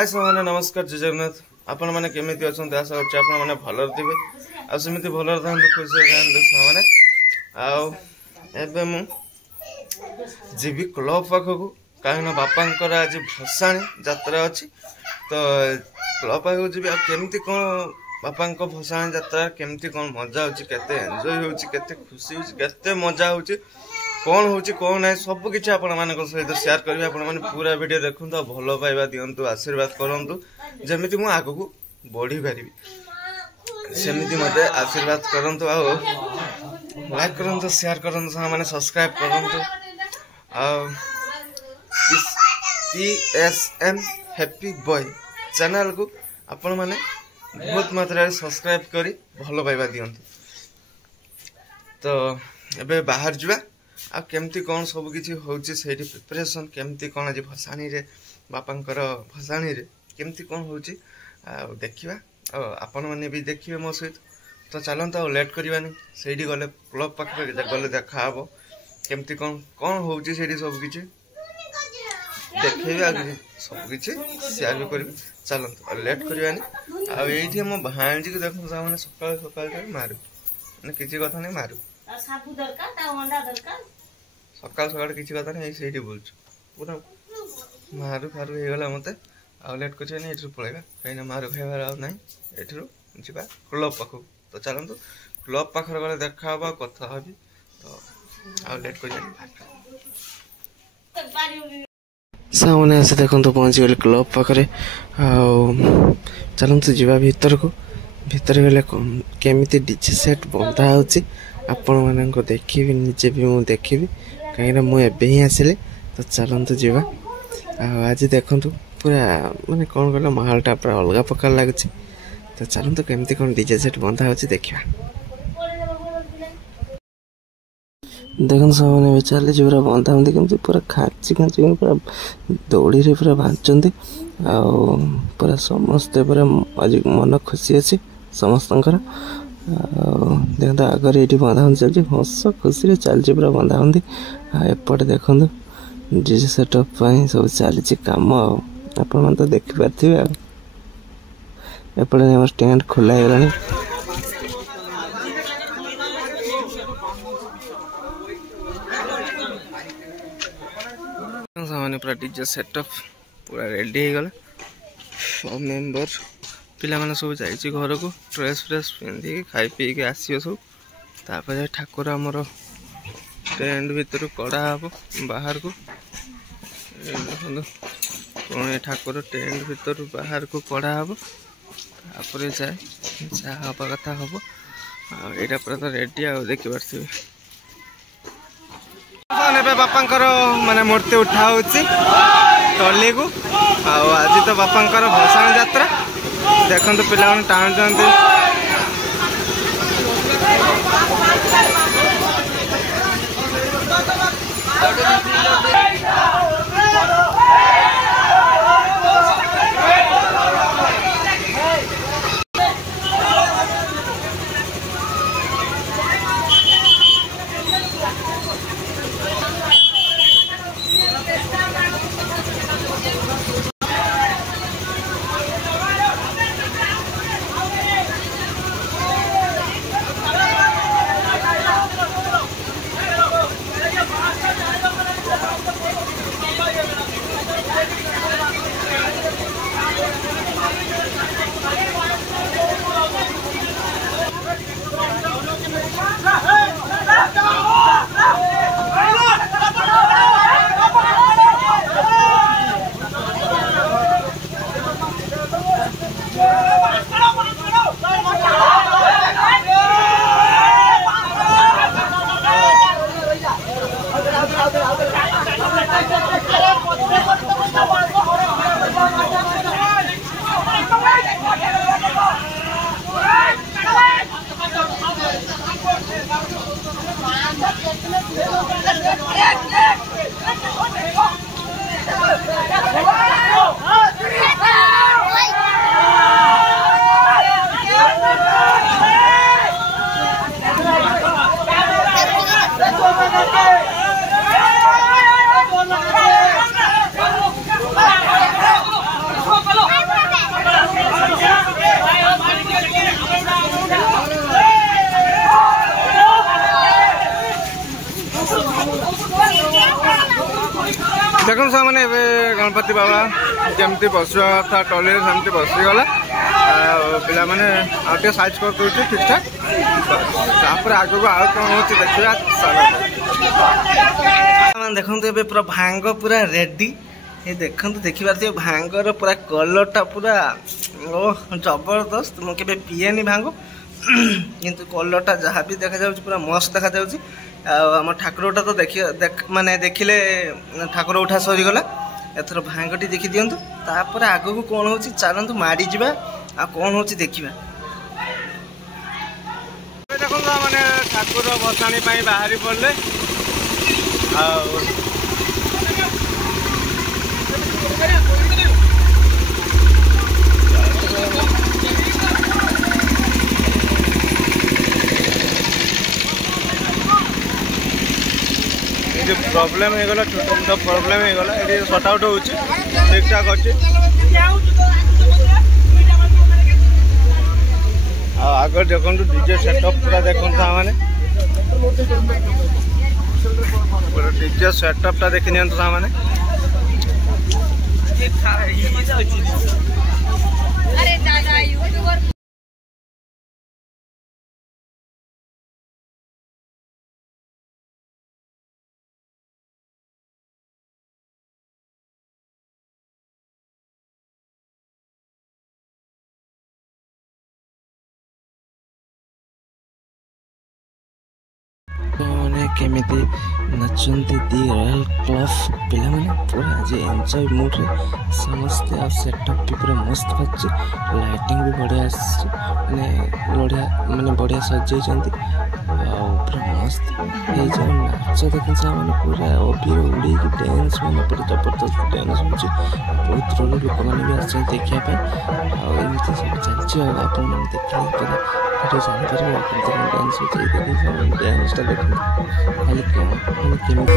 हाय सामान्य नमस्कार जय जगन्नाथ आपण मैंने केमी अच्छा आशा करते आपण मैंने भलर थे आमती भलर था खुशी सामाने जीवी क्लब पाखक कहीं बापा आज भसाणी यात्रा अच्छी तो क्लब पाखक जी केमती कौन बापा भसाणी यात्रा केमती कौन मजा होते एंजॉय होते खुशी होते मजा हो कौन होची कौन है सब किसी आपण मान सहित शेयर करी आपण मैंने पूरा वीडियो देखु भल पाइबा दिंतु आशीर्वाद करूँ जमी मु आग को बढ़ी पारि सेमती मत आशीर्वाद करूँ लाइक करूँ शेयर करूँ मैंने सब्सक्राइब करूँ PSM हैप्पी बॉय चैनल को आपण मैंने बहुत मात्रा सब्सक्राइब करी भल पाइबा दिंतु तो एबे बाहर जुआ आ केमती कौन सब किसी होची सेठी प्रिपरेशन केमती कौन आज भसाणी रे बापांकर भसाणी रे केमती कौन होची देखिबा आपण माने भी देखिबे मो सहित तो चलंत आ लेट करबानी सेठी गले क्लब पाखरे गले देखा हबो केमती कौन कौन होची सेठी सब किछि देखिबे आ सब किछि शेयर भी करबी चलंत लेट करबानी आ एठी मो भांजी को देखो सामने सकाळ सकाळ मारू माने किछि कथा नै मारू साबु दरकार ता अंडा दरकार सकाळ सकाळ किछि कथा नै सेठी बोलछु पूरा मारू फारू हे गला मते आ लेट करछे नै एठु पळेगा कहिना मारू खाइबार आ नै एठु जिबा क्लब पाखो तो चलंतु क्लब पाखर गले देखा हबा कथा हबी तो आ लेट करछे सामने आसे देखंतु पहुंची गेले क्लब पाखरे आ चलंतु जिबा भीतर को भीतर गले केमिति डीजे सेट बंधा होची आपण मानको देखिबी निजे भी मु देखिबी कहीं मु एबे ही आसिले तो चलंतु जीवा आज देखंतु पूरा माने कौन कहला माहौलटा पूरा अलग प्रकार लागुଛି तो चलंतु केमती कौन डीजे सेट बंधा होची देखिबा देखन सामने भी चले पूरा बंधा होंदी केमती पूरा खाची खाची पूरा दौड़ी रे पूरा भांचंदी आ पूरा समस्त पूरा आज मन खुशी अछि समस्तंकर देखते आगे ये बंधा चलती हस खुशी चलती पूरा बंधा बंधी एपटे देखो डीजे सेटअप सब चली कम आप तो देखिपे एपटे आम स्टैंड खोला है सामान्य पूरा डीजे सेटअप पूरा रेडी हो गला सब मेंबर पिला माने सब जाइए घर को ड्रेस फ्रेस पिंधि खाई पी के आसो सब तापर ठाकुर आमर टेंट भीतर कड़ा हम बाहर को पुणी ठाकुर टेंट भीतर बाहर को कड़ा हम तापर जाए जहाँ हवा कथा हम यहाँ पूरा तो रेडी आ देखी पारे बापा माने मूर्ति उठा टली को आज तो बापा भसाणी यात्रा देखो तो पिला टाणुंट गणपति बाबा जमती बसवा था टली सेमती बसीगला पिला मैंने आगे साइज कर दूसरी ठीक ठाक तापर आग को आउ कौन हो देखा देखो पूरा भांग पूरा रेडी ये देखते देखिए भांगर पूरा कलरटा पूरा जबरदस्त मुझे पीएनी भांग किंतु कलरटा जहाँ भी देखा जाऊँ पूरा मस्त देखा जाऊँ आम ठाकुरटा तो माने देखिले ठाकुर उठा सरीगला एथर भांगटी देखी दिंतु तापर आग को कौन हो चलतु माड़ी जा कौन हो देखा देखो मैंने ठाकुर भसाणी बाहरी पड़े प्रॉब्लम हो गला छोटा मोटा प्रॉब्लम हो गला ये सट आउट हो ठीक ठाक अच्छे आगे देखो डीजे सेटअप पूरा देखो मैंने पूरा डीजे सेटअपटा देखी नि मैंने केमिति नचंती दी रॉयल क्लब पिला माने पूरा आज एंजॉय मूड रे समस्त आ सेटअप भी पूरा मस्त बच्चे लाइटिंग भी बढ़िया माने बढ़िया सजाई चंती पूरा मस्त ये जो नाच देखन सा माने पूरा अबीर उड़ी की डांस माने पूरा जबरदस्त डांस होची बहुत रोल लोक माने भी आछन देखिया पे आ एमती सब चलची अपन माने देखले पूरा वीडियो जान परबे अपन डांस होची देखि सब डांस ता देखि खाली केमिति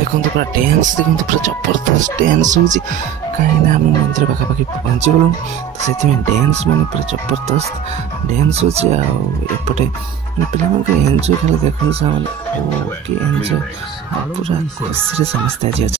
देखो पूरा डांस देखो पूरा जबरदस्त डांस हो कहीं आम मंदिर पाखापाखि पहुँची गलु तो से डांस मैंने पूरा जबरदस्त डांस होपटे पिला एंजॉय खाली देखो एंजॉय पूरा खुशी समस्ते आज